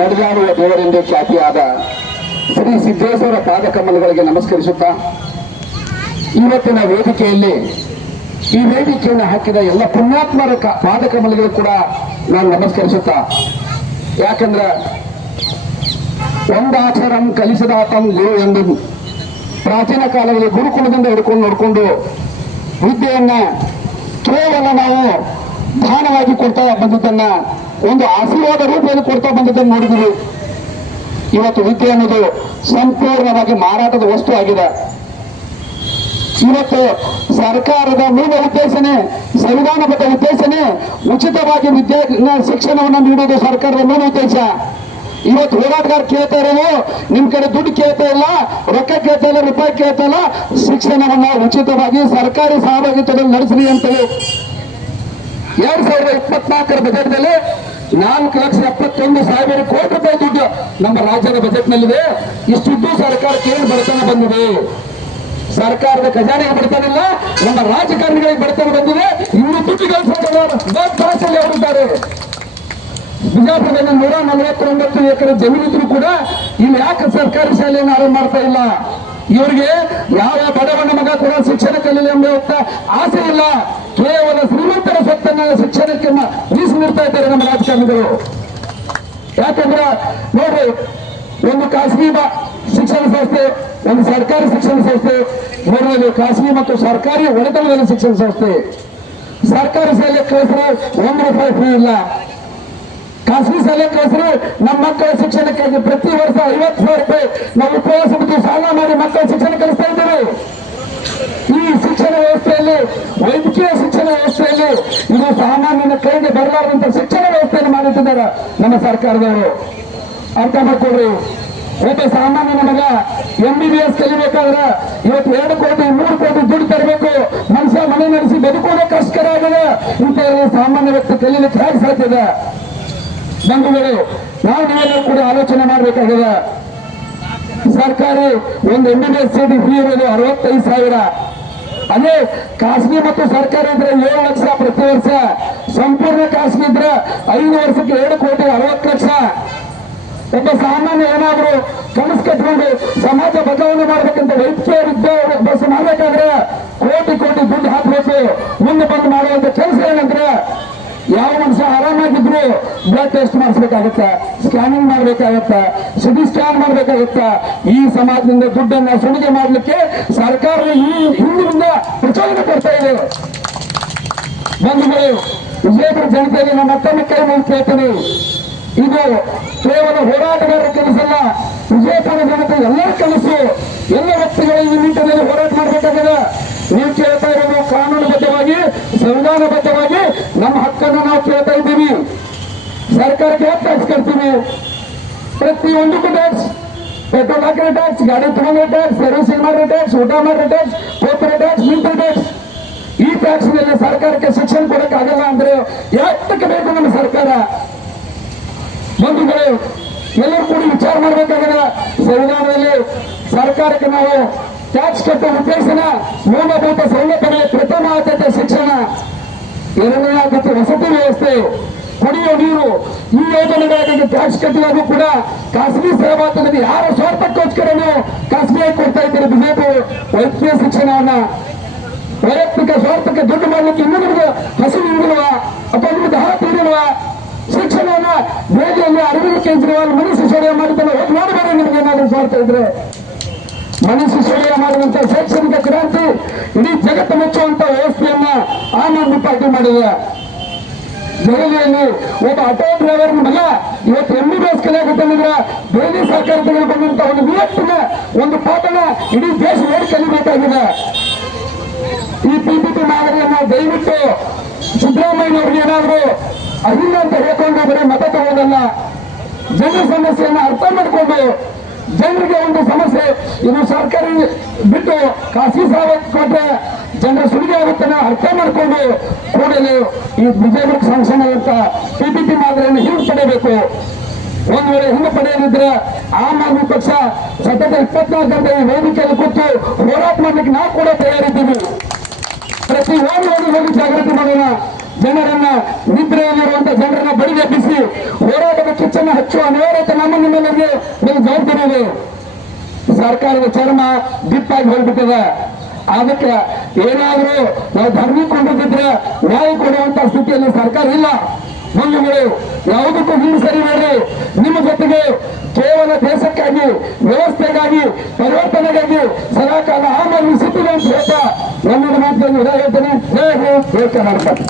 ನಡೆದಾಡುವ ದೇವರೆಂದೇ ಖ್ಯಾತಿಯಾದ ಶ್ರೀ ಸಿದ್ದೇಶ್ವರ ಪಾದಕಮಲಗಳಿಗೆ ನಮಸ್ಕರಿಸುತ್ತಾ, ಇವತ್ತಿನ ವೇದಿಕೆಯಲ್ಲಿ ಈ ವೇದಿಕೆಯನ್ನು ಹಾಕಿದ ಎಲ್ಲ ಪುಣ್ಯಾತ್ಮರ ಪಾದಕಮಲಗಳು ಕೂಡ ನಾನು ನಮಸ್ಕರಿಸುತ್ತಾ, ಯಾಕಂದ್ರ ಒಂದಾಚರಂ ಕಲಿಸದಾತಂ ಗುರು ಎಂದು ಪ್ರಾಚೀನ ಕಾಲದಲ್ಲಿ ಗುರುಕುಲದಿಂದ ಹಿಡ್ಕೊಂಡು ನೋಡಿಕೊಂಡು ವಿದ್ಯೆಯನ್ನ ಕೇವಲ ನಾವು ದಾನವಾಗಿ ಕೊಡ್ತಾ ಬಂದದ್ದನ್ನ ಒಂದು ಆಶೀರ್ವಾದ ರೂಪದಲ್ಲಿ ಕೊಡ್ತಾ ಬಂದದ್ದನ್ನು ನೋಡಿದ್ದೀವಿ. ಇವತ್ತು ವಿದ್ಯೆ ಅನ್ನೋದು ಸಂಪೂರ್ಣವಾಗಿ ಮಾರಾಟದ ವಸ್ತು ಆಗಿದೆ. ಇವತ್ತು ಸರ್ಕಾರದ ಮೂಲ ಉದ್ದೇಶನೇ, ಸಂವಿಧಾನಬದ್ಧ ಉದ್ದೇಶನೇ ಉಚಿತವಾಗಿ ವಿದ್ಯಾ ಶಿಕ್ಷಣವನ್ನು ನೀಡೋದು ಸರ್ಕಾರದ ಮೂಲ ಉದ್ದೇಶ. ಇವತ್ತು ಹೋರಾಟಗಾರ ಕೇಳ್ತಾ ಇರೋದು, ನಿಮ್ ಕಡೆ ದುಡ್ಡು ಕೇಳ್ತಾ ಇಲ್ಲ, ರೊಕ್ಕ ಕೇಳ್ತಾ ಇಲ್ಲ, ರೂಪಾಯಿ ಕೇಳ್ತಾ ಇಲ್ಲ, ಶಿಕ್ಷಣವನ್ನ ಉಚಿತವಾಗಿ ಸರ್ಕಾರಿ ಸಹಭಾಗಿತ್ವದಲ್ಲಿ ನಡೆಸಲಿ ಅಂತೇಳಿ. ಎರಡ್ ಸಾವಿರದ ಇಪ್ಪತ್ನಾಲ್ಕರ ಬಜೆಟ್ನಲ್ಲಿ ನಾಲ್ಕು ಲಕ್ಷ ಎಪ್ಪತ್ತೊಂದು ಸಾವಿರ ಕೋಟಿ ರೂಪಾಯಿ ದುಡ್ಡು ನಮ್ಮ ರಾಜ್ಯದ ಬಜೆಟ್ನಲ್ಲಿದೆ. ಇಷ್ಟು ದುಡ್ಡು ಸರ್ಕಾರಕ್ಕೆ ಏನು ಬಡತನ ಬಂದಿದೆ? ಸರ್ಕಾರದ ಖಜಾನೆಗೆ ಬಡತನಿಲ್ಲ ನಮ್ಮ ರಾಜಕಾರಣಿಗಳಿಗೆ ಬಡತನ ಬಂದಿದೆ. ಇವರು ದುಡ್ಡು ಅವರಿದ್ದಾರೆ ಬಿಜಾಪುರದಲ್ಲಿ ನೂರ ನಲವತ್ತೊಂಬತ್ತು ಎಕರೆ ಜಮೀನಿದ್ರು ಕೂಡ ಇಲ್ಲಿ ಯಾಕೆ ಸರ್ಕಾರಿ ಶಾಲೆಯನ್ನು ಆರಂಭ ಮಾಡ್ತಾ ಇಲ್ಲ? ಇವರಿಗೆ ಯಾವ ಬಡವನ ಮಗ ಕೂಡ ಶಿಕ್ಷಣ ಕಲಿಯಲಿ ಎಂಬ ಆಸೆ ಇಲ್ಲ. ಕೇವಲ ಶ್ರೀಮಂತರ ಸ್ವತ್ತನ್ನ ಶಿಕ್ಷಣಕ್ಕೆ ಮ- ಮೀಸಲಿಡ್ತಾ ಇದ್ದಾರೆ ನಮ್ಮ ರಾಜಕಾರಣಿಗಳು. ಯಾಕಂದ್ರೆ ನೋಡ್ರಿ, ಒಂದು ಖಾಸಗಿ ಶಿಕ್ಷಣ ಸಂಸ್ಥೆ, ಒಂದು ಸರ್ಕಾರಿ ಶಿಕ್ಷಣ ಸಂಸ್ಥೆ ಮೂರನೇದು ಖಾಸಗಿ ಮತ್ತು ಸರ್ಕಾರಿ ಒಡೆತನದಲ್ಲಿ ಶಿಕ್ಷಣ ಸಂಸ್ಥೆ. ಸರ್ಕಾರಿ ಶಾಲೆ ಕಳಿಸಿದ್ರೆ ಒಂದು ರೂಪಾಯಿ ಫ್ರೀ ಇಲ್ಲ. ಖಾಸಗಿ ಶಾಲೆ ಕಳಿಸ್ರೆ ನಮ್ಮ ಮಕ್ಕಳ ಶಿಕ್ಷಣಕ್ಕಾಗಿ ಪ್ರತಿ ವರ್ಷ ಐವತ್ತು ಸಾವಿರ ರೂಪಾಯಿ ನಾವು ಉಪವಾಸ ಬಿಟ್ಟು ಸಾಲ ಮಾಡಿ ಮಕ್ಕಳ ಶಿಕ್ಷಣ ಕಲಿಸ್ತಾ ಇದ್ದೇವೆ. ಈ ಶಿಕ್ಷಣ ವ್ಯವಸ್ಥೆಯಲ್ಲಿ ವೈದ್ಯಕೀಯ ಶಿಕ್ಷಣ ವ್ಯವಸ್ಥೆಯಲ್ಲಿ ಇದು ಸಾಮಾನ್ಯನ ಕೈಗೆ ಬರಲಾರದಂತ ಶಿಕ್ಷಣ ವ್ಯವಸ್ಥೆಯನ್ನು ಮಾಡುತ್ತಿದ್ದಾರೆ ನಮ್ಮ ಸರ್ಕಾರದವರು. ಅರ್ಥ ಮಾಡ್ಕೊಳ್ರಿ. ಒಬ್ಬ ಸಾಮಾನ್ಯನ ಮಗ ಎಂ ಬಿ ಬಿ ಎಸ್ ಕಲಿಬೇಕಾದ್ರೆ ಇವತ್ತು ಎರಡು ಕೋಟಿ, ಮೂರು ಕೋಟಿ ದುಡ್ಡು ತರಬೇಕು. ಮನುಷ್ಯ ಮನೆ ನಡೆಸಿ ಬದುಕೋದೇ ಕಷ್ಟಕರ ಆಗಿದೆ. ಇಂಥ ಸಾಮಾನ್ಯ ವ್ಯಕ್ತಿ ಕಲಿಯಲು ಹೇಗೆ ಸಾಧ್ಯ ಬಂಧುಗಳು, ನಾವು ನೀವೆಲ್ಲರೂ ಕೂಡ ಆಲೋಚನೆ ಮಾಡಬೇಕಾಗಿದೆ. ಸರ್ಕಾರಿ ಒಂದು M B B S seat free ಇರೋದು ಅರವತ್ತೈದು ಸಾವಿರ. ಅದೇ ಖಾಸಗಿ ಮತ್ತು ಸರ್ಕಾರ ಇದ್ರೆ ಏಳು ಲಕ್ಷ ಪ್ರತಿ ವರ್ಷ, ಸಂಪೂರ್ಣ ಖಾಸಗಿ ಇದ್ರೆ ಐದು ವರ್ಷಕ್ಕೆ ಎರಡು ಕೋಟಿ ಅರವತ್ತು ಲಕ್ಷ. ಒಬ್ಬ ಸಾಮಾನ್ಯ ಏನಾದ್ರು ಕನಸು ಕಟ್ಕೊಂಡು ಸಮಾಜ ಬದಲಾವಣೆ ಮಾಡ್ಬೇಕಂತ ವೈದ್ಯಕೀಯ ವಿದ್ಯಾಭ್ಯಾಸ ಮಾಡ್ಬೇಕಾದ್ರೆ ಕೋಟಿ ಕೋಟಿ ದುಡ್ಡು ಹಾಕ್ಬೇಕು. ಮುಂದೆ ಬಂದು ಮಾಡೋ ಯಾವ ಮನುಷ್ಯ ಆರಾಮಾಗಿದ್ರು ಬ್ಲಡ್ ಟೆಸ್ಟ್ ಮಾಡಿಸ್ಬೇಕಾಗತ್ತ ಸ್ಕ್ಯಾನಿಂಗ್ ಮಾಡ್ಬೇಕಾಗತ್ತ ಸಿಟಿ ಸ್ಕ್ಯಾನ್ ಮಾಡ್ಬೇಕಾಗತ್ತ. ಈ ಸಮಾಜದಿಂದ ದುಡ್ಡನ್ನ ಸುಲಿಗೆ ಮಾಡ್ಲಿಕ್ಕೆ ಸರ್ಕಾರ ಈ ಹಿಂದಿನಿಂದ ಪ್ರಚೋದನೆ ಕೊಡ್ತಾ ಇದೆ. ಬಂಧುಗಳು, ವಿಜಯಪುರ ಜನತೆಗೆ ನಾನು ಮತ್ತೊಮ್ಮೆ ಕೈ ಮುಗಿದು ಕೇಳ್ತೀನಿ. ಇದು ಕೇವಲ ಹೋರಾಟಗಾರರ ಕೆಲಸಲ್ಲ ವಿಜಯಪುರ ಜನತೆ ಎಲ್ಲ ಕೆಲಸ ಎಲ್ಲ ವ್ಯಕ್ತಿಗಳು ಈ ನಿಟ್ಟಿನಲ್ಲಿ ಹೋರಾಟ ಮಾಡಬೇಕಾಗಿದೆ. ನೀವು ಕೇಳ್ತಾ ಇರೋದು ಕಾನೂನುಬದ್ಧವಾಗಿ, ಸಂವಿಧಾನಬದ್ಧವಾಗಿ ನಮ್ಮ ಹಕ್ಕನ್ನು ನಾವು ಕೇಳ್ತಾ ಇದ್ದೀವಿ. ಸರ್ಕಾರಕ್ಕೆ ಯಾಕೆ ಟ್ಯಾಕ್ಸ್ ಕಟ್ತೀವಿ ಪ್ರತಿಯೊಂದಕ್ಕೂ ಟ್ಯಾಕ್ಸ್, ಪೆಟ್ರೋಲ್ ಹಾಕಿರೋ ಟ್ಯಾಕ್ಸ್, ಗಾಡಿ ತಗೊಂಡ್ರೆ ಟ್ಯಾಕ್ಸ್ ಸರ್ವಿಸಿಂಗ್ ಮಾಡಿರೋ ಟ್ಯಾಕ್ಸ್, ಊಟ ಮಾಡಿರೋ ಟ್ಯಾಕ್ಸ್, ಪೇಪರ್ ಟ್ಯಾಕ್ಸ್ ಮಿಲ್ಟರ್ ಟ್ಯಾಕ್ಸ್. ಈ ಟ್ಯಾಕ್ಸ್ ಮೇಲೆ ಸರ್ಕಾರಕ್ಕೆ ಶಿಕ್ಷಣ ಕೊಡಕ್ ಆಗಲ್ಲ ಅಂದ್ರೆ ಯಾತಕ್ಕೆ ಬೇಕು ನಮ್ಮ ಸರ್ಕಾರ? ಬಂಧುಗಳು, ಎಲ್ಲರೂ ಕೂಡ ವಿಚಾರ ಮಾಡಬೇಕಾಗಲ್ಲ. ಸಂವಿಧಾನದಲ್ಲಿ ಸರ್ಕಾರಕ್ಕೆ ನಾವು ಟ್ಯಾಕ್ಸ್ ಕಟ್ಟುವ ಉದ್ದೇಶನ ಮೂಲಭೂತ ಸೌಲಭ್ಯಗಳ ಪ್ರಥಮ ಆದ್ಯತೆ ಶಿಕ್ಷಣ. ಎರಡನೇ ಆದ್ಯತೆ ವಸತಿ ವ್ಯವಸ್ಥೆ, ಕುಡಿಯುವ ನೀರು, ಈ ಯೋಜನೆಗಳಿಗೆ ಟ್ಯಾಕ್ಸ್ ಕಟ್ಟುವಾಗೂ ಕೂಡ ಖಾಸಗಿ ಸಹಭಾಗಿತ್ವದಲ್ಲಿ ಯಾರ ಸ್ವಾರ್ಥಕ್ಕೋಸ್ಕರನು ಖಾಸಗಿಯಾಗಿ ಕೊಡ್ತಾ ಇದ್ದಾರೆ ಬಿಜೆಪಿ ವೈದ್ಯಕೀಯ ಶಿಕ್ಷಣವನ್ನ. ವೈಯಕ್ತಿಕ ಸ್ವಾರ್ಥಕ್ಕೆ ದುಡ್ಡು ಮಾಡಲಿಕ್ಕೆ ಇನ್ನೂ ನಿಮಗೆ ಹಸಿವು ಇರುವುದಿಲ್ವಾ? ಅಥವಾ ನಿಮಗೆ ದಹ ತೀರಿರುವ ಶಿಕ್ಷಣವನ್ನ ಬೇದಿಯಲ್ಲಿ ಅರಿವಿನ ಕೇಜ್ರಿವಾಲ್ ಮನಸ್ಸು ಸರಿಯ ಹೋಗಿ ನೋಡಬೇಡಿ ನಿಮಗೆ ಏನಾದರೂ ಸ್ವಾರ್ಥ ಇದ್ರೆ. ಮನಿ ಸಿಸೋಡಿಯ ಮಾಡಿದಂತ ಶೈಕ್ಷಣಿಕ ಕ್ರಾಂತಿ ಇಡೀ ಜಗತ್ತು ಮೆಚ್ಚುವಂತ ವ್ಯವಸ್ಥೆಯನ್ನ ಆಮ್ ಆದ್ಮಿ ಪಾರ್ಟಿ ಮಾಡಿದೆ. ದೆಹಲಿಯಲ್ಲಿ ಒಬ್ಬ ಆಟೋ ಡ್ರೈವರ್ ಮಗ ಇವತ್ತು ಎಂ ಬಿ ಬಿ ಎಸ್ ಕಲಿಯಾಕತ್ತಂದ್ರೆ ದೆಹಲಿ ಸರ್ಕಾರ ತೆಗೆದುಕೊಂಡಂತ ಒಂದು ವಿಯತ್ತಿನ ಒಂದು ಪಾಠನ ಇಡೀ ದೇಶ ನೋಡಿ ಕಲಿಬೇಕಾಗಿದೆ ಈ ಪಿಪಿಟಿ ಮಾದರಿಯನ್ನ ದಯವಿಟ್ಟು ಸಿದ್ದರಾಮಯ್ಯನವ್ರಿಗೆ ಏನಾದ್ರು ಅಹಿಂದ ಅಂತ ಹೇಳ್ಕೊಂಡು ಬರೀ ಮತ ತಗೋದಲ್ಲ ಜನರ ಸಮಸ್ಯೆಯನ್ನ ಅರ್ಥ ಮಾಡಿಕೊಂಡು ಜನರಿಗೆ ಒಂದು ಸಮಸ್ಯೆ. ಇದು ಸರ್ಕಾರಿ ಬಿಟ್ಟು ಖಾಸಗಿ ಸಾಲ ಕೊಟ್ಟರೆ ಜನರ ಸುಲಿಗೆ ಆಗುತ್ತೆ ಅರ್ಥ ಮಾಡಿಕೊಂಡು ಕೂಡಲೇ ಈ ಬಿಜೆಪಿ ಸಂಕ್ಷೇಮ ಅಂತ ಪಿಪಿಪಿ ಮಾದರಿಯನ್ನು ಹಿಂಪಡೆಯಬೇಕು ಒಂದು ವೇಳೆ ಹಿಂದೆ ಪಡೆಯದಿದ್ರೆ ಆಮ್ ಆದ್ಮಿ ಪಕ್ಷ ಸತತ ಇಪ್ಪತ್ನಾಲ್ಕು ಗಂಟೆ ವೇದಿಕೆಯಲ್ಲಿ ಕೂತು ಹೋರಾಟ ಮಾಡಲಿಕ್ಕೆ ನಾವು ಕೂಡ ತಯಾರಿದ್ದೀವಿ. ಪ್ರತಿ ಓಡಿ ಓಡಿ ಹೋಗಿ ಜಾಗೃತಿ ಮಾಡೋಣ. ಜನರನ್ನ ನಿದ್ರೆಯಲ್ಲಿರುವಂತ ಜನರನ್ನ ಬಿಸಿ. ಹೋರಾಟದ ಕಿಚ್ಚನ್ನು ಹಚ್ಚುವ ಅನಿವಾರ್ಯತೆ ನಮ್ಮ ನಿಮ್ಮೆಲ್ಲರಿಗೆ ನೀವು ಜವಾಬ್ದಾರಿ ಇದೆ ಸರ್ಕಾರದ ಚರ್ಮ ದಿಪ್ಪಾಗಿ ಹೋಗ್ಬಿಟ್ಟಿದೆ. ಅದಕ್ಕೆ ಏನಾದರೂ ನಾವು ಧರ್ಮಿಕೊಂಡಿದ್ರೆ ನ್ಯಾಯ ಕೊಡುವಂತ ಸ್ಥಿತಿಯಲ್ಲಿ ಸರ್ಕಾರ ಇಲ್ಲ. ಬಂಧುಗಳು, ಯಾವುದಕ್ಕೂ ಹಿಂದೆ ಸರಿ ಮಾಡಿ ನಿಮ್ಮ ಜೊತೆಗೆ ಕೇವಲ ದೇಶಕ್ಕಾಗಿ, ವ್ಯವಸ್ಥೆಗಾಗಿ, ಪರಿವರ್ತನೆಗಾಗಿ ಸದಾಕಾಲ ಆ ಮಾನವ ಸಿಟ್ಟಿದೆ ಅಂತ ಹೇಳ್ತಾ ನನ್ನ ಮಾತನ್ನು ಹೇಳ್ತೇನೆ. ಜಯ ಜಯ ಕರ್ನಾಟಕ.